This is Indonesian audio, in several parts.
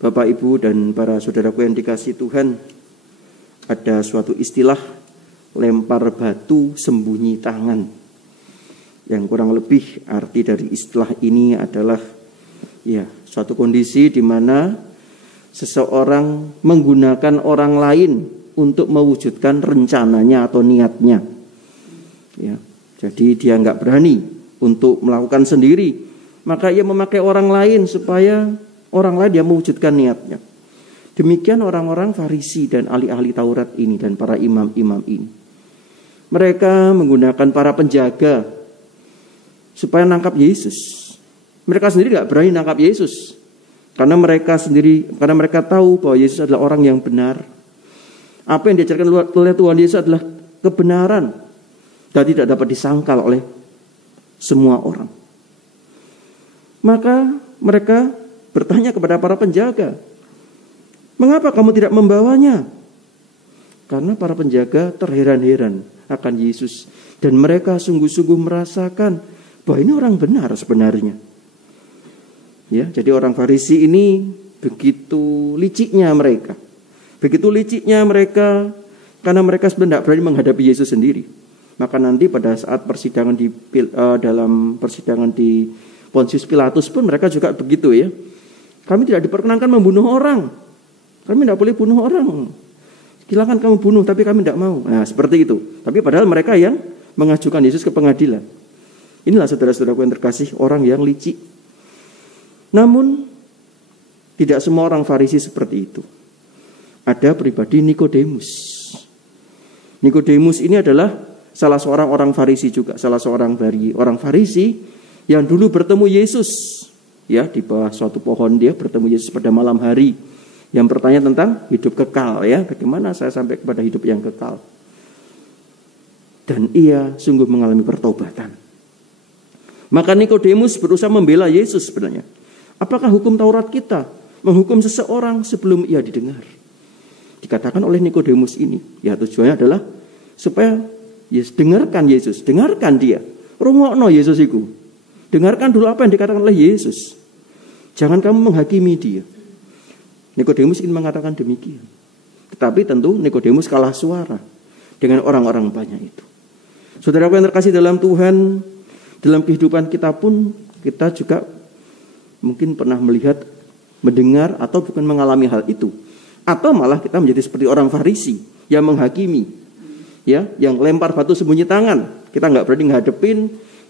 Bapak, Ibu, dan para saudaraku yang dikasihi Tuhan, ada suatu istilah lempar batu sembunyi tangan. Yang kurang lebih arti dari istilah ini adalah suatu kondisi di mana seseorang menggunakan orang lain untuk mewujudkan rencananya atau niatnya. Jadi dia nggak berani untuk melakukan sendiri, maka ia memakai orang lain supaya orang lain yang mewujudkan niatnya. Demikian orang-orang Farisi dan ahli-ahli Taurat ini dan para imam-imam ini. Mereka menggunakan para penjaga supaya nangkap Yesus. Mereka sendiri nggak berani nangkap Yesus karena mereka tahu bahwa Yesus adalah orang yang benar. Apa yang diajarkan oleh Tuhan Yesus adalah kebenaran dan tidak dapat disangkal oleh semua orang. Maka mereka bertanya kepada para penjaga, "Mengapa kamu tidak membawanya?" Karena para penjaga terheran-heran akan Yesus dan mereka sungguh-sungguh merasakan bahwa ini orang benar sebenarnya. Jadi orang Farisi ini begitu liciknya mereka. Karena mereka sebenarnya tidak berani menghadapi Yesus sendiri. Maka nanti pada saat persidangan dalam persidangan di Pontius Pilatus pun mereka juga begitu ya. Kami tidak diperkenankan membunuh orang. Kami tidak boleh bunuh orang. Silakan kamu bunuh, tapi kami tidak mau. Nah, seperti itu. Tapi padahal mereka yang mengajukan Yesus ke pengadilan. Inilah saudara-saudaraku yang terkasih, orang yang licik. Namun, tidak semua orang Farisi seperti itu. Ada pribadi Nikodemus. Nikodemus ini adalah salah seorang orang Farisi juga. Salah seorang dari orang Farisi yang dulu bertemu Yesus. Di bawah suatu pohon dia bertemu Yesus pada malam hari. Yang bertanya tentang hidup kekal bagaimana saya sampai kepada hidup yang kekal. Dan ia sungguh mengalami pertobatan. Maka Nikodemus berusaha membela Yesus sebenarnya. Apakah hukum Taurat kita menghukum seseorang sebelum ia didengar? Dikatakan oleh Nikodemus ini, tujuannya adalah supaya dengarkan Yesus, dengarkan dia. Rungokno Yesus itu. Dengarkan dulu apa yang dikatakan oleh Yesus. Jangan kamu menghakimi dia. Nikodemus ingin mengatakan demikian. Tetapi tentu Nikodemus kalah suara dengan orang-orang banyak itu. Saudara yang terkasih dalam Tuhan, dalam kehidupan kita pun kita juga mungkin pernah melihat, mendengar atau bukan mengalami hal itu. Atau malah kita menjadi seperti orang Farisi yang menghakimi, yang lempar batu sembunyi tangan. Kita nggak berani ngadepin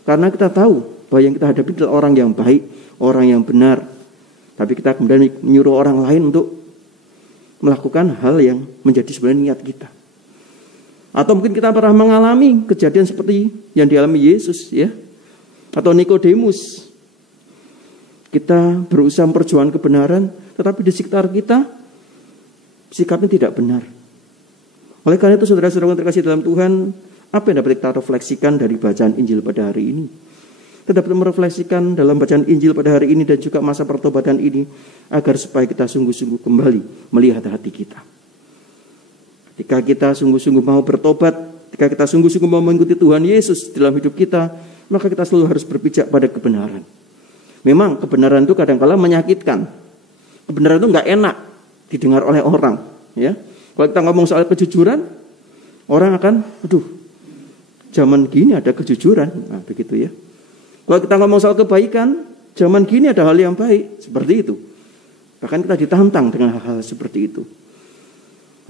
karena kita tahu bahwa yang kita hadapi adalah orang yang baik, orang yang benar. Tapi kita kemudian menyuruh orang lain untuk melakukan hal yang menjadi sebenarnya niat kita. Atau mungkin kita pernah mengalami kejadian seperti yang dialami Yesus atau Nikodemus. Kita berusaha memperjuangkan kebenaran, tetapi di sekitar kita sikapnya tidak benar. Oleh karena itu saudara-saudara yang terkasih dalam Tuhan, apa yang dapat kita refleksikan dari bacaan Injil pada hari ini? Kita dapat merefleksikan dalam bacaan Injil pada hari ini dan juga masa pertobatan ini agar supaya kita sungguh-sungguh kembali melihat hati kita. Ketika kita sungguh-sungguh mau bertobat, ketika kita sungguh-sungguh mau mengikuti Tuhan Yesus dalam hidup kita, maka kita selalu harus berpijak pada kebenaran. Memang kebenaran itu kadang-kala menyakitkan. Kebenaran itu nggak enak didengar oleh orang. Kalau kita ngomong soal kejujuran, orang akan, zaman gini ada kejujuran. Nah, begitu ya. Kalau kita ngomong soal kebaikan, zaman gini ada hal yang baik. Seperti itu. Bahkan kita ditantang dengan hal-hal seperti itu.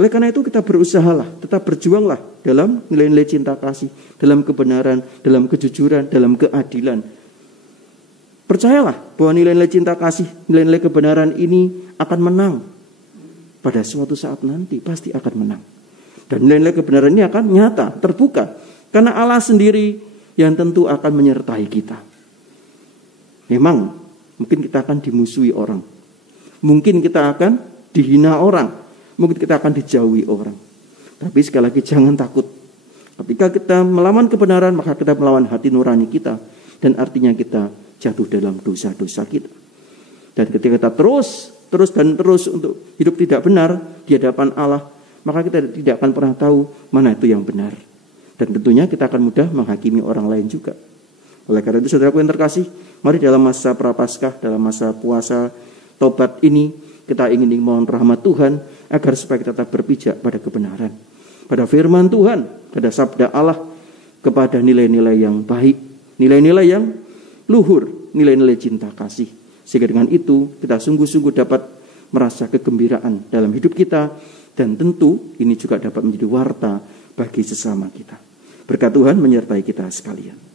Oleh karena itu kita berusahalah, tetap berjuanglah dalam nilai-nilai cinta kasih, dalam kebenaran, dalam kejujuran, dalam keadilan. Percayalah bahwa nilai-nilai cinta kasih, nilai-nilai kebenaran ini akan menang. Pada suatu saat nanti pasti akan menang. Dan nilai-nilai kebenaran ini akan nyata, terbuka. Karena Allah sendiri yang tentu akan menyertai kita. Memang mungkin kita akan dimusuhi orang. Mungkin kita akan dihina orang. Mungkin kita akan dijauhi orang. Tapi sekali lagi jangan takut. Ketika kita melawan kebenaran, maka kita melawan hati nurani kita. Dan artinya kita jatuh dalam dosa-dosa kita. Dan ketika kita terus untuk hidup tidak benar di hadapan Allah, maka kita tidak akan pernah tahu mana itu yang benar. Dan tentunya kita akan mudah menghakimi orang lain juga. Oleh karena itu saudaraku yang terkasih, mari dalam masa prapaskah, dalam masa puasa tobat ini, Kita ingin mohon rahmat Tuhan agar supaya kita tetap berpijak pada kebenaran, pada firman Tuhan, pada sabda Allah, kepada nilai-nilai yang baik, nilai-nilai yang luhur, nilai-nilai cinta kasih. Sehingga dengan itu kita sungguh-sungguh dapat merasa kegembiraan dalam hidup kita, dan tentu ini juga dapat menjadi warta bagi sesama kita. Berkat Tuhan menyertai kita sekalian.